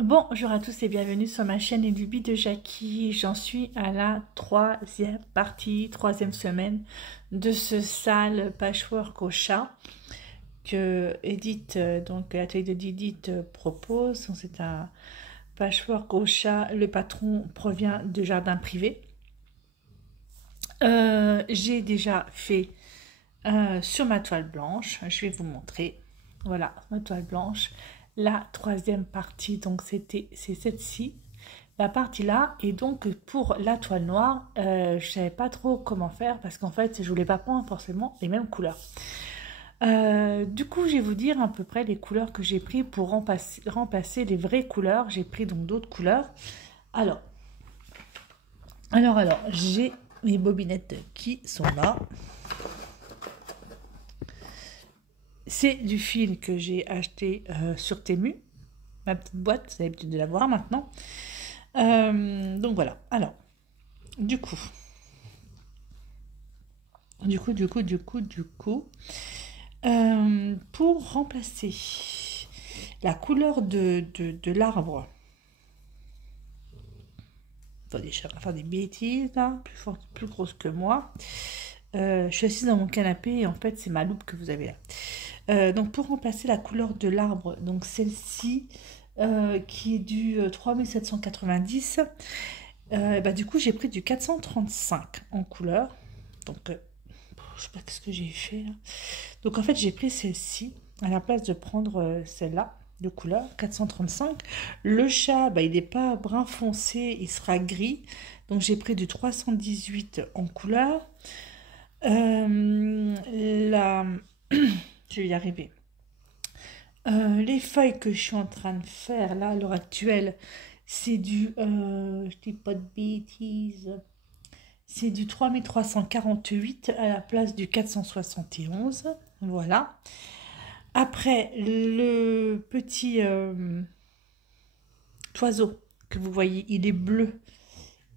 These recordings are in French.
Bonjour à tous et bienvenue sur ma chaîne Luby de Jackie. J'en suis à la troisième semaine de ce sale patchwork au chat que Edith, donc l'atelier d'Edith propose. C'est un patchwork au chat. Le patron provient de jardin privé. J'ai déjà fait sur ma toile blanche. Je vais vous montrer. Voilà, ma toile blanche. La troisième partie, donc c'est cette-ci, la partie là. Et donc pour la toile noire, je savais pas trop comment faire parce qu'en fait je voulais pas prendre forcément les mêmes couleurs. Du coup je vais vous dire à peu près les couleurs que j'ai pris pour remplacer les vraies couleurs. J'ai pris donc d'autres couleurs. Alors j'ai mes bobinettes qui sont là. C'est du fil que j'ai acheté sur Temu. Ma petite boîte, vous avez l'habitude de la voir maintenant. Donc voilà. Alors, du coup, pour remplacer la couleur de l'arbre. Attendez, je vais faire des bêtises là, plus grosse que moi. Je suis assise dans mon canapé et en fait c'est ma loupe que vous avez là. Donc pour remplacer la couleur de l'arbre, donc celle-ci qui est du 3790, du coup j'ai pris du 435 en couleur. Donc je sais pas ce que j'ai fait là. Donc en fait j'ai pris celle-ci à la place de prendre celle-là de couleur 435. Le chat, il n'est pas brun foncé, il sera gris. Donc j'ai pris du 318 en couleur. Je vais y arriver. Les feuilles que je suis en train de faire là à l'heure actuelle, c'est du, je dis pas de bêtises, c'est du 3348 à la place du 471. Voilà. Après, le petit oiseau que vous voyez, il est bleu.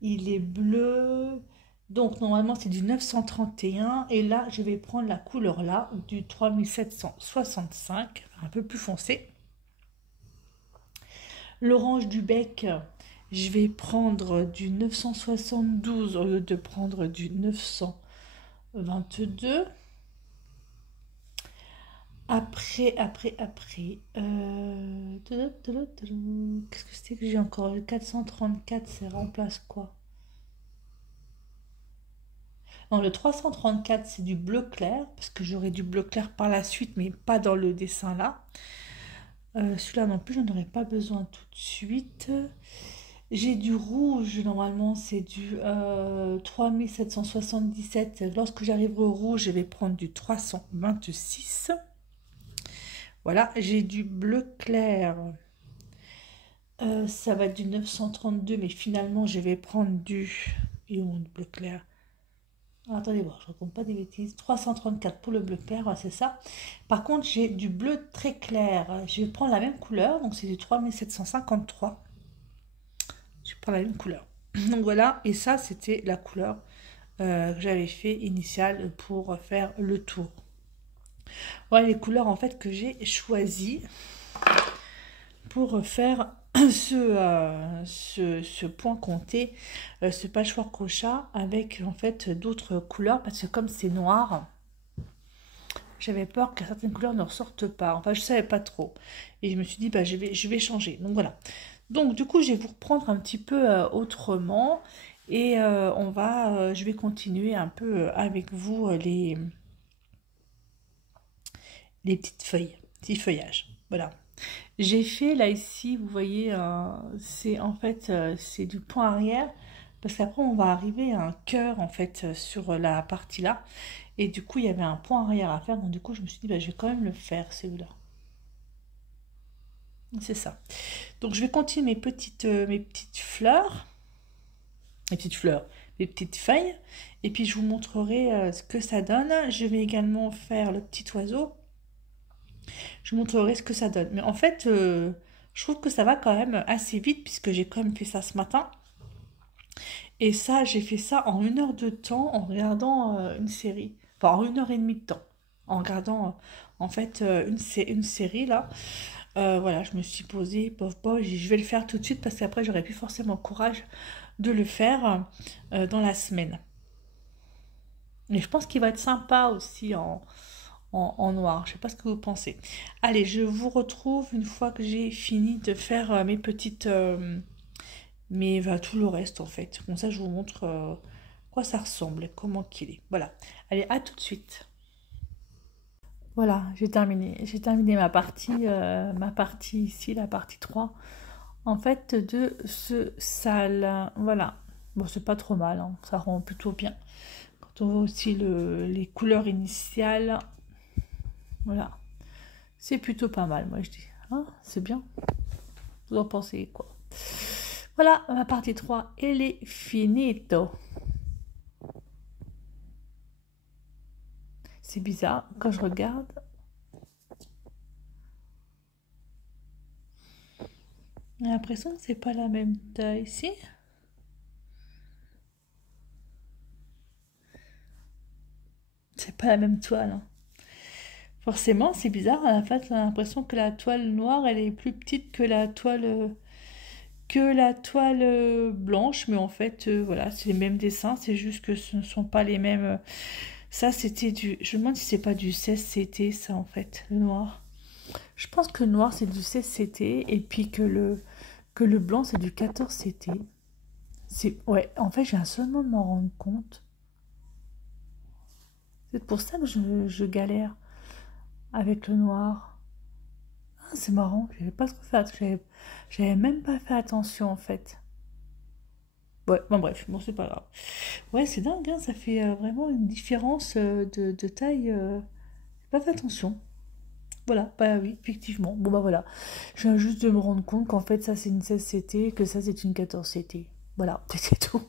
Il est bleu. Donc, normalement, c'est du 931. Et là, je vais prendre la couleur là, du 3765, un peu plus foncé. L'orange du bec, je vais prendre du 972 au lieu de prendre du 922. Après, qu'est-ce que c'était que j'ai encore? Le 434, ça remplace quoi? Non, le 334, c'est du bleu clair, parce que j'aurai du bleu clair par la suite, mais pas dans le dessin là. Celui-là non plus, j'en aurais pas besoin tout de suite. J'ai du rouge, normalement c'est du 3777. Lorsque j'arriverai au rouge, je vais prendre du 326. Voilà, j'ai du bleu clair. Ça va être du 932, mais finalement je vais prendre du... Et où mon bleu clair? Attendez voir, je ne raconte pas des bêtises. 334 pour le bleu clair, c'est ça. Par contre, j'ai du bleu très clair. Je vais prendre la même couleur, donc c'est du 3753. Je prends la même couleur. Donc voilà, et ça, c'était la couleur que j'avais fait initiale pour faire le tour. Voilà les couleurs en fait que j'ai choisies pour faire ce point compté, ce patchwork crochet avec en fait d'autres couleurs, parce que comme c'est noir, j'avais peur que certaines couleurs ne ressortent pas. Enfin, je savais pas trop. Et je me suis dit, je vais changer. Donc voilà. Donc du coup, je vais vous reprendre un petit peu autrement. Et je vais continuer un peu avec vous les petites feuilles, petits feuillages. Voilà. J'ai fait là ici, vous voyez, c'est en fait c'est du point arrière parce qu'après on va arriver à un cœur en fait sur la partie là et du coup il y avait un point arrière à faire, donc du coup je me suis dit je vais quand même le faire celui-là. C'est ça. Donc je vais continuer mes petites fleurs, mes petites feuilles et puis je vous montrerai ce que ça donne. Je vais également faire le petit oiseau. Je vous montrerai ce que ça donne. Mais en fait, je trouve que ça va quand même assez vite puisque j'ai quand même fait ça ce matin. Et ça, j'ai fait ça en 1 heure de temps en regardant une série. Enfin, en 1 heure et demie de temps. En regardant en fait une série là. Voilà, je me suis posée, pof, pof, je vais le faire tout de suite parce qu'après, j'aurais plus forcément le courage de le faire dans la semaine. Et je pense qu'il va être sympa aussi en noir. Je sais pas ce que vous pensez. Allez, je vous retrouve une fois que j'ai fini de faire mes petites... mais tout le reste en fait. Comme ça, je vous montre quoi ça ressemble, comment qu'il est. Voilà. Allez, à tout de suite. Voilà, j'ai terminé. J'ai terminé ma partie ici, la partie 3 en fait, de ce sale. Voilà. Bon, c'est pas trop mal, hein. Ça rend plutôt bien. Quand on voit aussi les couleurs initiales, voilà. C'est plutôt pas mal, moi je dis. Hein, c'est bien. Vous en pensez quoi? Voilà, ma partie 3, elle est finito. C'est bizarre, quand je regarde. J'ai l'impression que c'est pas la même taille ici. C'est pas la même toile, hein. Forcément, c'est bizarre. À la fait, on a l'impression que la toile noire, elle est plus petite que la toile blanche. Mais en fait, voilà, c'est les mêmes dessins. C'est juste que ce ne sont pas les mêmes. Ça, c'était du... Je me demande si c'est pas du 16CT, ça, en fait, le noir. Je pense que le noir, c'est du 16CT. Et puis que le blanc, c'est du 14CT. Ouais, en fait, j'ai un seulement de m'en rendre compte. C'est pour ça que je galère avec le noir. Ah, c'est marrant, j'avais pas trop fait, j'avais même pas fait attention en fait. Ouais, bon bref, bon c'est pas grave. Ouais, c'est dingue, hein, ça fait vraiment une différence de taille. J'ai pas fait attention. Voilà, bah oui, effectivement. Bon bah voilà, je viens juste de me rendre compte qu'en fait ça c'est une 16CT, que ça c'est une 14CT. Voilà, c'est tout.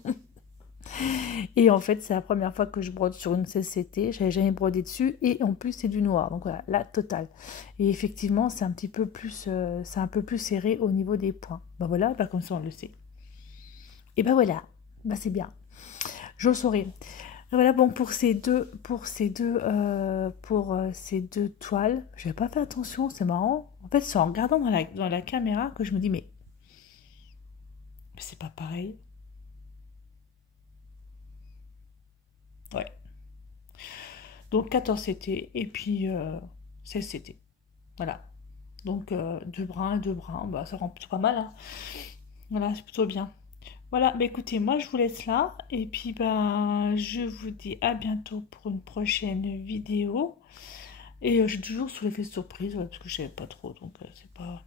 Et en fait, c'est la première fois que je brode sur une CCT. J'avais jamais brodé dessus. Et en plus, c'est du noir. Donc voilà, la totale. Et effectivement, c'est un petit peu plus, c'est un peu plus serré au niveau des points. Bah voilà, bah comme ça, on le sait. Et bah voilà, bah c'est bien. Je le saurai. Voilà, bon, pour ces deux toiles, j'avais pas fait attention, c'est marrant. En fait, c'est en regardant dans la caméra que je me dis, mais c'est pas pareil. Ouais. Donc 14CT et puis 16CT. Voilà. Donc deux brins, bah, ça rend plutôt pas mal, hein. Voilà, c'est plutôt bien. Voilà, bah écoutez, moi je vous laisse là. Et puis bah je vous dis à bientôt pour une prochaine vidéo. Et je suis toujours sous l'effet de surprise, voilà, parce que je savais pas trop, donc c'est pas.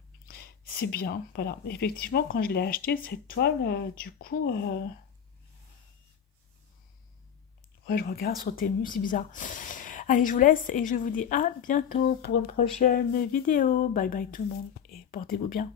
C'est bien, voilà. Effectivement, quand je l'ai acheté, cette toile, du coup. Ouais, je regarde sur Temu, c'est bizarre. Allez, je vous laisse et je vous dis à bientôt pour une prochaine vidéo. Bye bye tout le monde et portez-vous bien.